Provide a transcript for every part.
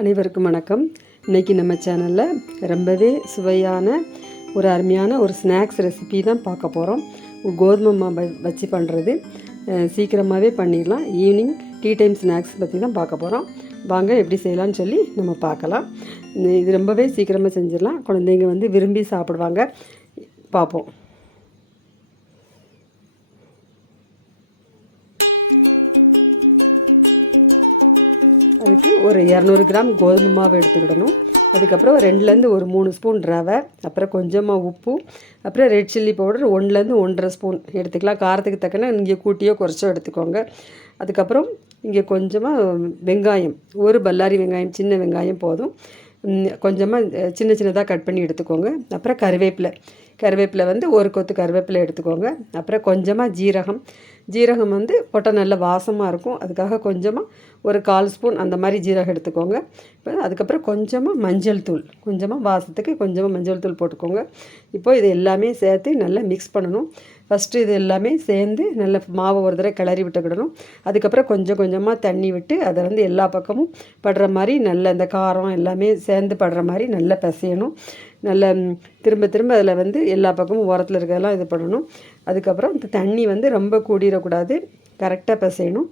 அனைவருக்கும் வணக்கம். இன்றைக்கி நம்ம சேனலில் ரொம்பவே சுவையான ஒரு அருமையான ஒரு ஸ்நாக்ஸ் ரெசிபி தான் பார்க்க போகிறோம். கோதுமை மாவு வச்சு பண்ணுறது சீக்கிரமாகவே பண்ணிடலாம். ஈவினிங் டீ டைம் ஸ்நாக்ஸ் பற்றி தான் பார்க்க போகிறோம். வாங்க எப்படி செய்யலாம்னு சொல்லி நம்ம பார்க்கலாம். இது ரொம்பவே சீக்கிரமாக செஞ்சிடலாம். குழந்தைங்க விரும்பி சாப்பிடுவாங்க. பார்ப்போம். அதுக்கு ஒரு 200 கிராம் கோதுமை மாவு எடுத்துக்கிடணும். அதுக்கப்புறம் 2லேருந்து ஒரு 3 ஸ்பூன் ரவை, அப்புறம் கொஞ்சமாக உப்பு, அப்புறம் ரெட் சில்லி பவுடர் 1லேருந்து 1.5 ஸ்பூன் எடுத்துக்கலாம். காரத்துக்கு தக்கன நீங்கள் கூட்டியோ குறைச்சோ எடுத்துக்கோங்க. அதுக்கப்புறம் இங்கே கொஞ்சமாக வெங்காயம், ஒரு பல்லாரி வெங்காயம், சின்ன வெங்காயம் போதும். கொஞ்சமாக சின்ன சின்னதாக கட் பண்ணி எடுத்துக்கோங்க. அப்புறம் கருவேப்பிலை ஒரு கொத்து கருவேப்பிலை எடுத்துக்கோங்க. அப்புறம் கொஞ்சமாக ஜீரகம் போட்டால் நல்ல வாசமாக இருக்கும். அதுக்காக கொஞ்சமாக ஒரு 1/4 ஸ்பூன் அந்த மாதிரி ஜீரகம் எடுத்துக்கோங்க. இப்போ அதுக்கப்புறம் கொஞ்சமாக மஞ்சள் தூள், கொஞ்சமாக வாசத்துக்கு கொஞ்சமாக மஞ்சள் தூள் போட்டுக்கோங்க. இப்போது இது எல்லாமே சேர்த்து நல்லா மிக்ஸ் பண்ணணும். ஃபஸ்ட்டு இது எல்லாமே சேர்ந்து நல்ல மாவை ஒரு தடவை கிளறி விட்டுக்கிடணும். அதுக்கப்புறம் கொஞ்சம் கொஞ்சமாக தண்ணி விட்டு அதை எல்லா பக்கமும் படுற மாதிரி நல்ல இந்த காரம் எல்லாமே சேர்ந்து படுற மாதிரி நல்லா பிசையணும். நல்லா திரும்ப திரும்ப அதில் எல்லா பக்கமும் ஓரத்தில் இருக்கிறதெல்லாம் இது பண்ணணும். அதுக்கப்புறம் இந்த தண்ணி ரொம்ப கூடிடக்கூடாது, கரெக்டாக பிசையணும்.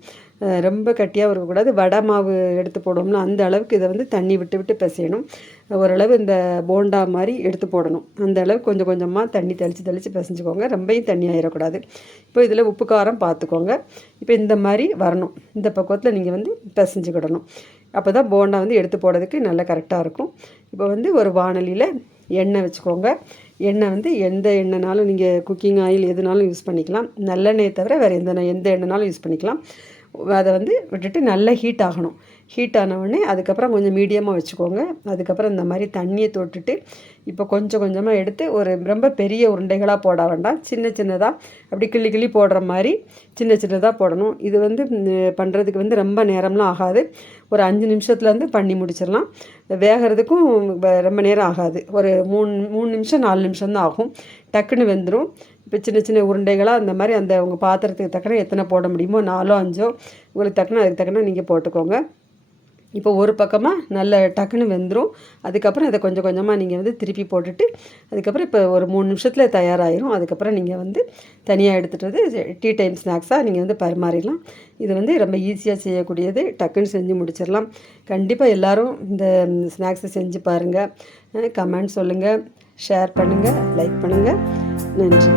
ரொம்ப கட்டியாக இருக்கக்கூடாது. வடை மாவு எடுத்து போடுவோம்னா அந்த அளவுக்கு இதை தண்ணி விட்டு விட்டு பிசையணும். ஓரளவு இந்த போண்டா மாதிரி எடுத்து போடணும். அந்த அளவுக்கு கொஞ்சம் கொஞ்சமாக தண்ணி தெளித்து பிசைஞ்சுக்கோங்க. ரொம்பவும் தண்ணி ஆயிடக்கூடாது. இப்போ இதில் உப்பு காரம் பார்த்துக்கோங்க. இப்போ இந்த மாதிரி வரணும். இந்த பக்குவத்தில் நீங்கள் பிசைஞ்சுக்கிடணும். அப்போ தான் போண்டா எடுத்து போடுறதுக்கு நல்லா கரெக்டாக இருக்கும். இப்போ ஒரு வாணலியில் எண்ணெய் வச்சுக்கோங்க. எண்ணெய் எந்த எண்ணெய்னாலும் நீங்கள் குக்கிங் ஆயில் எதுனாலும் யூஸ் பண்ணிக்கலாம். நல்லெண்ணெயை தவிர வேறு எந்த எண்ணெய்னாலும் யூஸ் பண்ணிக்கலாம். அதை விட்டுட்டு நல்லா ஹீட் ஆகணும். ஹீட் ஆனவுடனே அதுக்கப்புறம் கொஞ்சம் மீடியமாக வச்சுக்கோங்க. அதுக்கப்புறம் இந்த மாதிரி தண்ணியை தொட்டுட்டு இப்போ கொஞ்சம் கொஞ்சமாக எடுத்து ரொம்ப பெரிய உருண்டைகளாக போட வேண்டாம். சின்ன சின்னதாக அப்படி கிள்ளி போடுற மாதிரி சின்ன சின்னதாக போடணும். இது பண்ணுறதுக்கு ரொம்ப நேரம்லாம் ஆகாது. ஒரு 5 நிமிஷத்துலேருந்து பண்ணி முடிச்சிடலாம். வேகிறதுக்கும் ரொம்ப நேரம் ஆகாது. ஒரு 3 நிமிஷம் 4 நிமிஷம் தான் ஆகும். டக்குன்னு வெந்துடும். இப்போ சின்ன சின்ன உருண்டைகளாக அந்த மாதிரி உங்கள் பாத்திரத்துக்கு தக்கன எத்தனை போட முடியுமோ 4ஓ 5ஓ உங்களுக்கு தக்கன அதுக்கு தக்கன நீங்கள் போட்டுக்கோங்க. இப்போ ஒரு பக்கமாக நல்ல டக்குன்னு வெந்துடும். அதுக்கப்புறம் அதை கொஞ்சம் கொஞ்சமாக நீங்கள் திருப்பி போட்டுட்டு அதுக்கப்புறம் இப்போ ஒரு 3 நிமிஷத்தில் தயாராகிடும். அதுக்கப்புறம் நீங்கள் தனியாக எடுத்துகிட்டு டீ டைம் ஸ்நாக்ஸாக நீங்கள் பரிமாறிடலாம். இது ரொம்ப ஈஸியாக செய்யக்கூடியது. டக்குன்னு செஞ்சு முடிச்சிடலாம். கண்டிப்பாக எல்லோரும் இந்த ஸ்நாக்ஸை செஞ்சு பாருங்கள். கமெண்ட் சொல்லுங்கள், ஷேர் பண்ணுங்கள், லைக் பண்ணுங்கள். நன்றி.